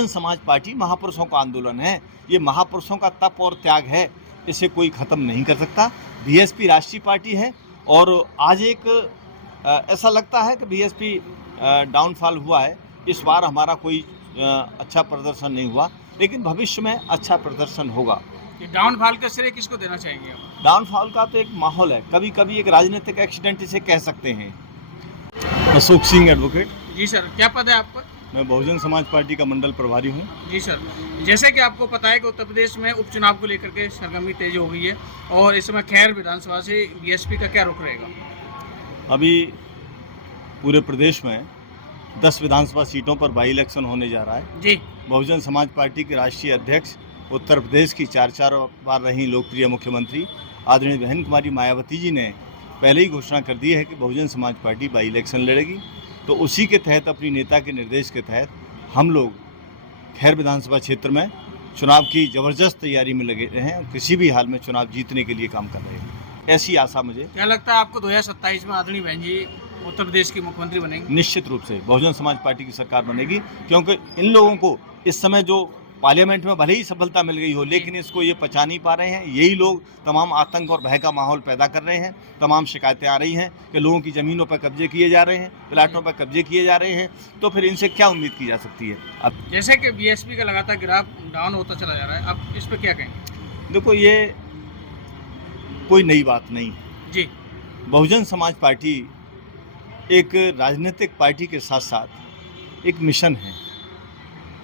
समाज पार्टी महापुरुषों का आंदोलन है। ये महापुरुषों का तप और त्याग है, इसे कोई ख़त्म नहीं कर सकता। बीएसपी राष्ट्रीय पार्टी है और आज एक ऐसा लगता है कि बीएसपी डाउनफॉल हुआ है। इस बार हमारा कोई अच्छा प्रदर्शन नहीं हुआ, लेकिन भविष्य में अच्छा प्रदर्शन होगा। ये डाउनफॉल का श्रेय किसको देना चाहेंगे आप? डाउनफॉल का तो एक माहौल है, कभी कभी एक राजनीतिक एक्सीडेंट इसे कह सकते हैं। अशोक सिंह एडवोकेट। जी सर, क्या पद है आपका? मैं बहुजन समाज पार्टी का मंडल प्रभारी हूँ। जी सर, जैसे कि आपको पता है कि उत्तर प्रदेश में उपचुनाव को लेकर के सरगर्मी तेज हो गई है और इस समय खैर विधानसभा से बीएसपी का क्या रुख रहेगा? अभी पूरे प्रदेश में 10 विधानसभा सीटों पर बाई इलेक्शन होने जा रहा है। जी। बहुजन समाज पार्टी के राष्ट्रीय अध्यक्ष, उत्तर प्रदेश की 4 बार रही लोकप्रिय मुख्यमंत्री आदरणीय बहन कुमारी मायावती जी ने पहले ही घोषणा कर दी है कि Bahujan Samaj party by election लड़ेगी। तो उसी के तहत, अपनी नेता के निर्देश के तहत, हम लोग खैर विधानसभा क्षेत्र में चुनाव की ज़बरदस्त तैयारी में लगे हैं और किसी भी हाल में चुनाव जीतने के लिए काम कर रहे हैं। ऐसी आशा मुझे। क्या लगता है आपको 2027 में आदरणीय बहन जी उत्तर प्रदेश की मुख्यमंत्री बनेंगे? निश्चित रूप से बहुजन समाज पार्टी की सरकार बनेगी, क्योंकि इन लोगों को इस समय जो पार्लियामेंट में भले ही सफलता मिल गई हो, लेकिन इसको ये पचा नहीं पा रहे हैं। यही लोग तमाम आतंक और भय का माहौल पैदा कर रहे हैं। तमाम शिकायतें आ रही हैं कि लोगों की ज़मीनों पर कब्जे किए जा रहे हैं, प्लाटों पर कब्जे किए जा रहे हैं, तो फिर इनसे क्या उम्मीद की जा सकती है। अब जैसे कि बीएसपी का लगातार ग्राफ डाउन होता चला जा रहा है, आप इस पर क्या कहेंगे? देखो, ये कोई नई बात नहीं। जी। बहुजन समाज पार्टी एक राजनीतिक पार्टी के साथ साथ एक मिशन है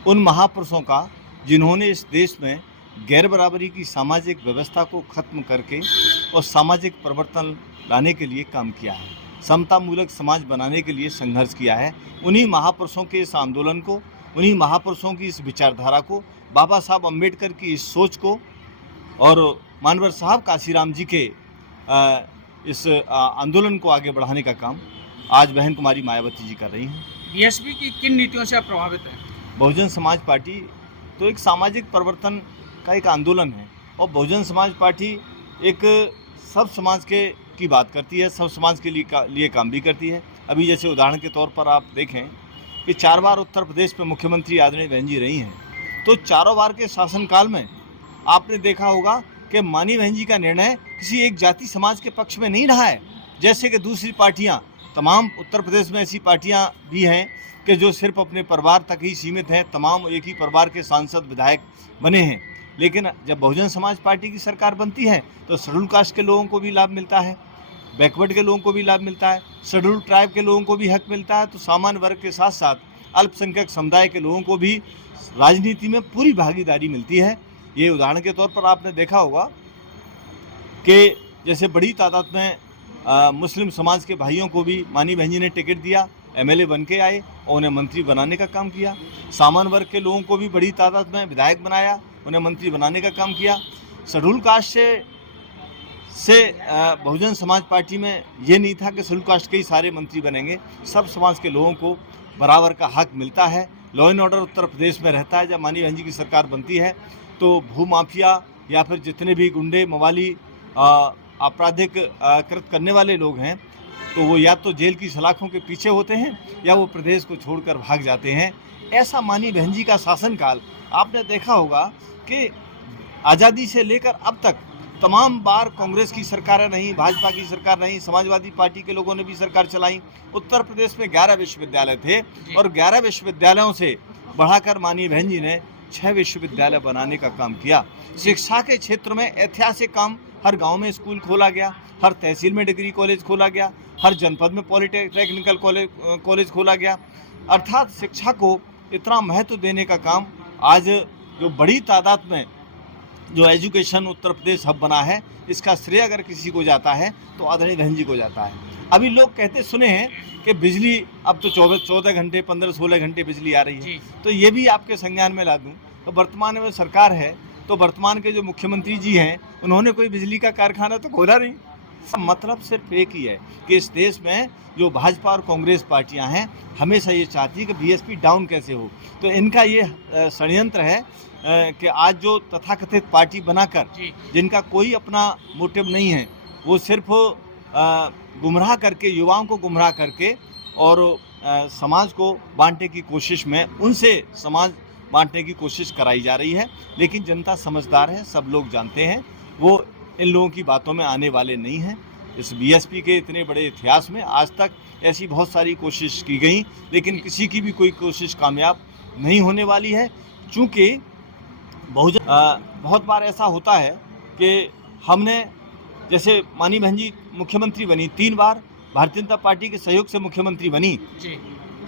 उन महापुरुषों का जिन्होंने इस देश में गैर बराबरी की सामाजिक व्यवस्था को खत्म करके और सामाजिक परिवर्तन लाने के लिए काम किया है, समतामूलक समाज बनाने के लिए संघर्ष किया है। उन्हीं महापुरुषों के इस आंदोलन को, उन्हीं महापुरुषों की इस विचारधारा को, बाबा साहब अम्बेडकर की इस सोच को और मानवर साहब काशीराम जी के इस आंदोलन को आगे बढ़ाने का काम आज बहन कुमारी मायावती जी कर रही हैं। बीएसपी की किन नीतियों से आप प्रभावित हैं? बहुजन समाज पार्टी तो एक सामाजिक परिवर्तन का एक आंदोलन है और बहुजन समाज पार्टी एक सब समाज की बात करती है, सब समाज के लिए काम भी करती है। अभी जैसे उदाहरण के तौर पर आप देखें कि 4 बार उत्तर प्रदेश में मुख्यमंत्री आदरणीय बहन जी रही हैं, तो चारों बार के शासनकाल में आपने देखा होगा कि माननीय बहन जी का निर्णय किसी एक जाति समाज के पक्ष में नहीं रहा है। जैसे कि दूसरी पार्टियाँ, तमाम उत्तर प्रदेश में ऐसी पार्टियाँ भी हैं कि जो सिर्फ अपने परिवार तक ही सीमित हैं, तमाम एक ही परिवार के सांसद विधायक बने हैं। लेकिन जब बहुजन समाज पार्टी की सरकार बनती है तो शेड्यूल कास्ट के लोगों को भी लाभ मिलता है, बैकवर्ड के लोगों को भी लाभ मिलता है, शेड्यूल ट्राइब के लोगों को भी हक मिलता है। तो सामान्य वर्ग के साथ साथ अल्पसंख्यक समुदाय के लोगों को भी राजनीति में पूरी भागीदारी मिलती है। ये उदाहरण के तौर पर आपने देखा होगा कि जैसे बड़ी तादाद में मुस्लिम समाज के भाइयों को भी माननीय बहन जी ने टिकट दिया, एमएलए बन के आए और उन्हें मंत्री बनाने का काम किया। सामान्य वर्ग के लोगों को भी बड़ी तादाद में विधायक बनाया, उन्हें मंत्री बनाने का काम किया। शेड्यूल कास्ट से बहुजन समाज पार्टी में ये नहीं था कि शेड्यूल कास्ट के ही सारे मंत्री बनेंगे। सब समाज के लोगों को बराबर का हक मिलता है। Law and order Uttar Pradesh में रहता है। जब माननीय बहन जी की सरकार बनती है तो भूमाफिया या फिर जितने भी गुंडे मवाली आपराधिक कृत करने वाले लोग हैं, तो वो या तो जेल की सलाखों के पीछे होते हैं या वो प्रदेश को छोड़कर भाग जाते हैं। ऐसा माननीय बहन जी का शासनकाल आपने देखा होगा कि आज़ादी से लेकर अब तक तमाम बार कांग्रेस की सरकारें रहीं, भाजपा की सरकार रहीं, समाजवादी पार्टी के लोगों ने भी सरकार चलाई। उत्तर प्रदेश में 11 विश्वविद्यालय थे और 11 विश्वविद्यालयों से बढ़ाकर माननीय बहन जी ने 6 विश्वविद्यालय बनाने का काम किया। शिक्षा के क्षेत्र में ऐतिहासिक काम, हर गांव में स्कूल खोला गया, हर तहसील में डिग्री कॉलेज खोला गया, हर जनपद में पॉलिटेक्निकल कॉलेज खोला गया। अर्थात शिक्षा को इतना महत्व देने का काम आज जो बड़ी तादाद में जो एजुकेशन उत्तर प्रदेश हब बना है, इसका श्रेय अगर किसी को जाता है तो आदरणीय बहन जी को जाता है। अभी लोग कहते सुने हैं कि बिजली अब तो 14 घंटे 15-16 घंटे बिजली आ रही है, तो ये भी आपके संज्ञान में ला दूं तो वर्तमान में सरकार है, तो वर्तमान के जो मुख्यमंत्री जी हैं उन्होंने कोई बिजली का कारखाना तो खोला नहीं। मतलब सिर्फ एक ही है कि इस देश में जो भाजपा और कांग्रेस पार्टियां हैं हमेशा ये चाहती है कि बीएसपी डाउन कैसे हो। तो इनका ये षड्यंत्र है कि आज जो तथाकथित पार्टी बनाकर, जिनका कोई अपना मोटिव नहीं है, वो सिर्फ गुमराह करके, युवाओं को गुमराह करके और समाज को बांटने की कोशिश में उनसे समाज बांटने की कोशिश कराई जा रही है। लेकिन जनता समझदार है, सब लोग जानते हैं, वो इन लोगों की बातों में आने वाले नहीं हैं। इस बीएसपी के इतने बड़े इतिहास में आज तक ऐसी बहुत सारी कोशिश की गई, लेकिन किसी की भी कोई कोशिश कामयाब नहीं होने वाली है। चूँकि बहुत बार ऐसा होता है कि हमने, जैसे मानी बहन जी मुख्यमंत्री बनी 3 बार, भारतीय जनता पार्टी के सहयोग से मुख्यमंत्री बनी, जी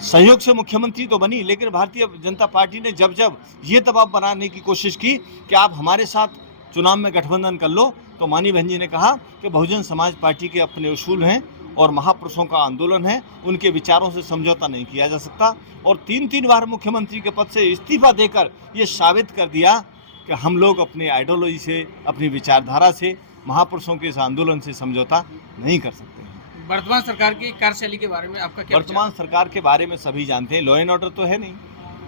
सहयोग से मुख्यमंत्री तो बनी, लेकिन भारतीय जनता पार्टी ने जब जब ये दबाव बनाने की कोशिश की कि आप हमारे साथ चुनाव में गठबंधन कर लो, तो मानी बहन जी ने कहा कि बहुजन समाज पार्टी के अपने उसूल हैं और महापुरुषों का आंदोलन है, उनके विचारों से समझौता नहीं किया जा सकता। और 3 बार मुख्यमंत्री के पद से इस्तीफा देकर ये साबित कर दिया कि हम लोग अपने आइडियोलॉजी से, अपनी विचारधारा से, महापुरुषों के इस आंदोलन से समझौता नहीं कर सकते हैं। वर्तमान सरकार की कार्यशैली के बारे में आपका क्या वर्तमान सरकार के बारे में सभी जानते हैं, लॉ एंड ऑर्डर तो है नहीं।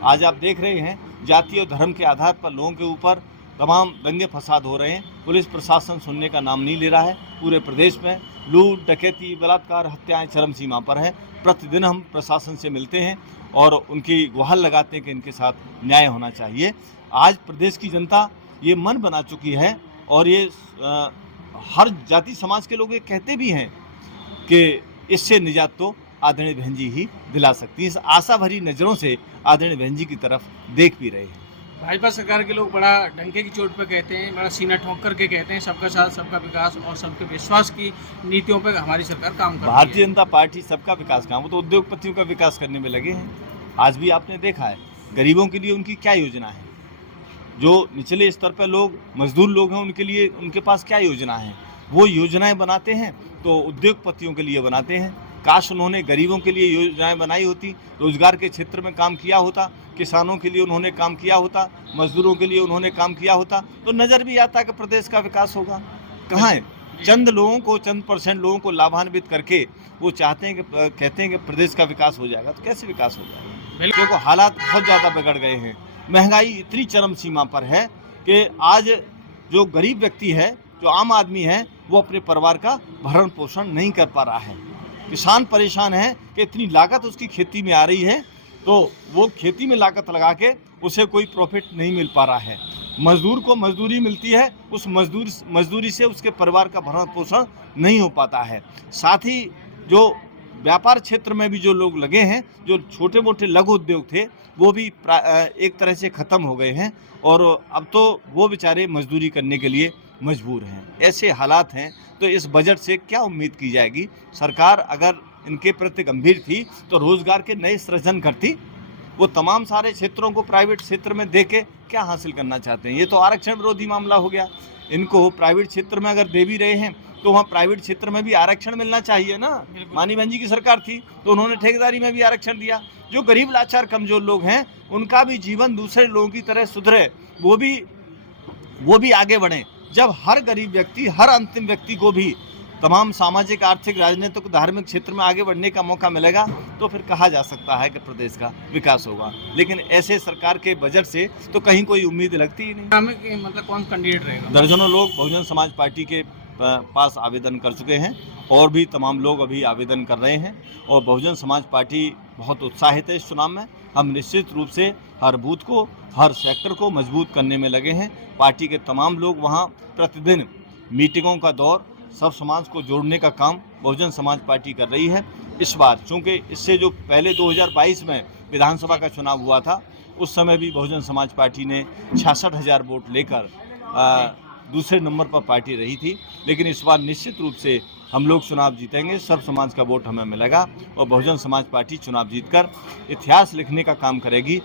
आज आप देख रहे हैं जाति और धर्म के आधार पर लोगों के ऊपर तमाम दंगे फसाद हो रहे हैं। पुलिस प्रशासन सुनने का नाम नहीं ले रहा है। पूरे प्रदेश में लूट, डकैती, बलात्कार, हत्याएं चरम सीमा पर हैं। प्रतिदिन हम प्रशासन से मिलते हैं और उनकी गुहार लगाते हैं कि इनके साथ न्याय होना चाहिए। आज प्रदेश की जनता ये मन बना चुकी है और ये हर जाति समाज के लोग ये कहते भी हैं कि इससे निजात तो आदरणीय बहन जी ही दिला सकती हैं। इस आशा भरी नज़रों से आदरणीय बहन जी की तरफ देख भी रहे हैं। भाजपा सरकार के लोग बड़ा डंके की चोट पर कहते हैं, बड़ा सीना ठोक करके कहते हैं सबका साथ, सबका विकास और सबके विश्वास की नीतियों पर हमारी सरकार काम कर रही है। भारतीय जनता पार्टी सबका विकास काम, वो तो उद्योगपतियों का विकास करने में लगे हैं। आज भी आपने देखा है गरीबों के लिए उनकी क्या योजना है, जो निचले स्तर पर लोग, मजदूर लोग हैं, उनके लिए उनके पास क्या योजना है। वो योजनाएं बनाते हैं तो उद्योगपतियों के लिए बनाते हैं। काश उन्होंने गरीबों के लिए योजनाएं बनाई होती, रोजगार के क्षेत्र में काम किया होता, किसानों के लिए उन्होंने काम किया होता, मजदूरों के लिए उन्होंने काम किया होता, तो नज़र भी आता कि प्रदेश का विकास होगा। कहाँ है? चंद लोगों को, चंद % लोगों को लाभान्वित करके वो चाहते हैं कि, कहते हैं कि प्रदेश का विकास हो जाएगा। तो कैसे विकास हो जाएगा? देखो हालात बहुत ज़्यादा बिगड़ गए हैं। महंगाई इतनी चरम सीमा पर है कि आज जो गरीब व्यक्ति है, जो आम आदमी है, वो अपने परिवार का भरण पोषण नहीं कर पा रहा है। किसान परेशान है कि इतनी लागत उसकी खेती में आ रही है तो वो खेती में लागत लगा के उसे कोई प्रॉफिट नहीं मिल पा रहा है। मजदूर को मजदूरी मिलती है, उस मजदूरी से उसके परिवार का भरण पोषण नहीं हो पाता है। साथ ही जो व्यापार क्षेत्र में भी जो लोग लगे हैं, जो छोटे मोटे लघु उद्योग थे, वो भी एक तरह से ख़त्म हो गए हैं और अब तो वो बेचारे मजदूरी करने के लिए मजबूर हैं। ऐसे हालात हैं तो इस बजट से क्या उम्मीद की जाएगी? सरकार अगर इनके प्रति गंभीर थी तो रोजगार के नए सृजन करती। वो तमाम सारे क्षेत्रों को प्राइवेट क्षेत्र में दे के क्या हासिल करना चाहते हैं? ये तो आरक्षण विरोधी मामला हो गया। इनको प्राइवेट क्षेत्र में अगर दे भी रहे हैं तो वहाँ प्राइवेट क्षेत्र में भी आरक्षण मिलना चाहिए ना। मानी बहन जी की सरकार थी तो उन्होंने ठेकेदारी में भी आरक्षण दिया। जो गरीब लाचार कमजोर लोग हैं उनका भी जीवन दूसरे लोगों की तरह सुधरे, वो भी आगे बढ़ें। जब हर गरीब व्यक्ति, हर अंतिम व्यक्ति को भी तमाम सामाजिक, आर्थिक, राजनीतिक, धार्मिक क्षेत्र में आगे बढ़ने का मौका मिलेगा तो फिर कहा जा सकता है कि प्रदेश का विकास होगा। लेकिन ऐसे सरकार के बजट से तो कहीं कोई उम्मीद लगती ही नहीं। मतलब कौन कैंडिडेट रहेगा? दर्जनों लोग बहुजन समाज पार्टी के पास आवेदन कर चुके हैं और भी तमाम लोग अभी आवेदन कर रहे हैं और बहुजन समाज पार्टी बहुत उत्साहित है इस चुनाव में। हम निश्चित रूप से हर बूथ को, हर सेक्टर को मजबूत करने में लगे हैं। पार्टी के तमाम लोग वहाँ प्रतिदिन मीटिंगों का दौर, सब समाज को जोड़ने का काम बहुजन समाज पार्टी कर रही है। इस बार चूँकि इससे जो पहले 2022 में विधानसभा का चुनाव हुआ था, उस समय भी बहुजन समाज पार्टी ने 66,000 वोट लेकर दूसरे नंबर पर पार्टी रही थी। लेकिन इस बार निश्चित रूप से हम लोग चुनाव जीतेंगे, सब समाज का वोट हमें मिलेगा और बहुजन समाज पार्टी चुनाव जीतकर इतिहास लिखने का काम करेगी।